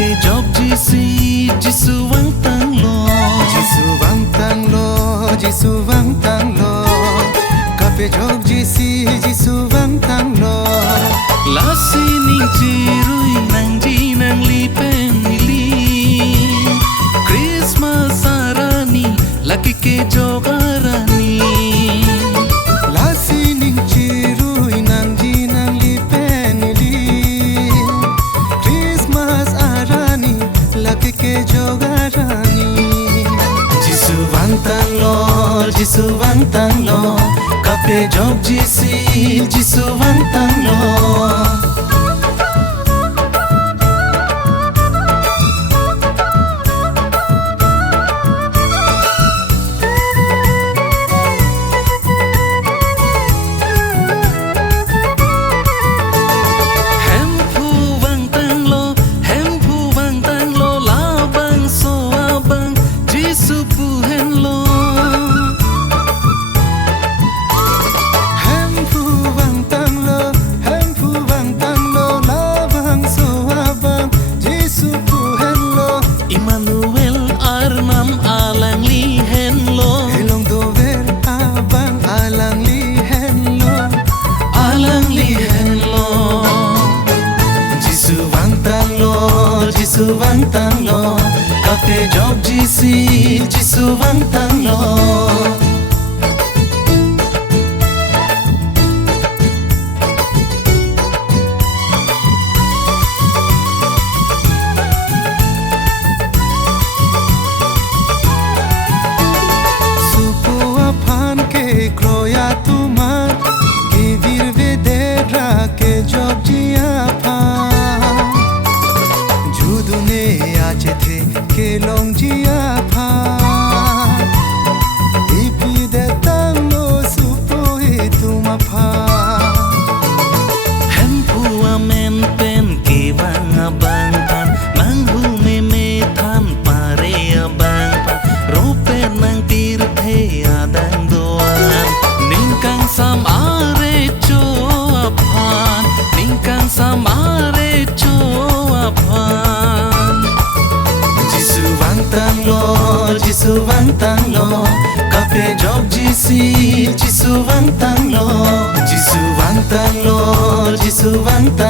Cafe Job GC Jisu Wang Tang Lo Jisu Wang Tang Lo Jisu Wang Tang Lo Cafe Job GC Jisu Wang Tang Lo Lasi ning jirui nang ji nang li pen li Christmas arani laki ke jogarani Lasi ning jirui nang ji nang li pen li Christmas arani laki ke jogarani Jisu Wang Tang Lo Jisu Wang Tang Lo Cafe Job GC Jisu Wang Tang Lo Emmanuel Arnam alang li hen lo Helong dover abang alang li hen lo alang li hen lo Jisu Wang Tang Lo Jisu Wang Tang Lo Cafe Job GC Jisu Wang Tang Lo Kelong jia pha ipi de tang lo supo he tuma pha hen phua men pen ki wang abang pan mang hu me than pare abang pan ro pen nang tir the adang doan ning kang sam are cho aphan ning kang sam are cho aphan Jisu Wang Tang Lo Cafe Job GC Jisu Wang Tang Lo Jisu Wang Tang Lo Jisu Wang Tang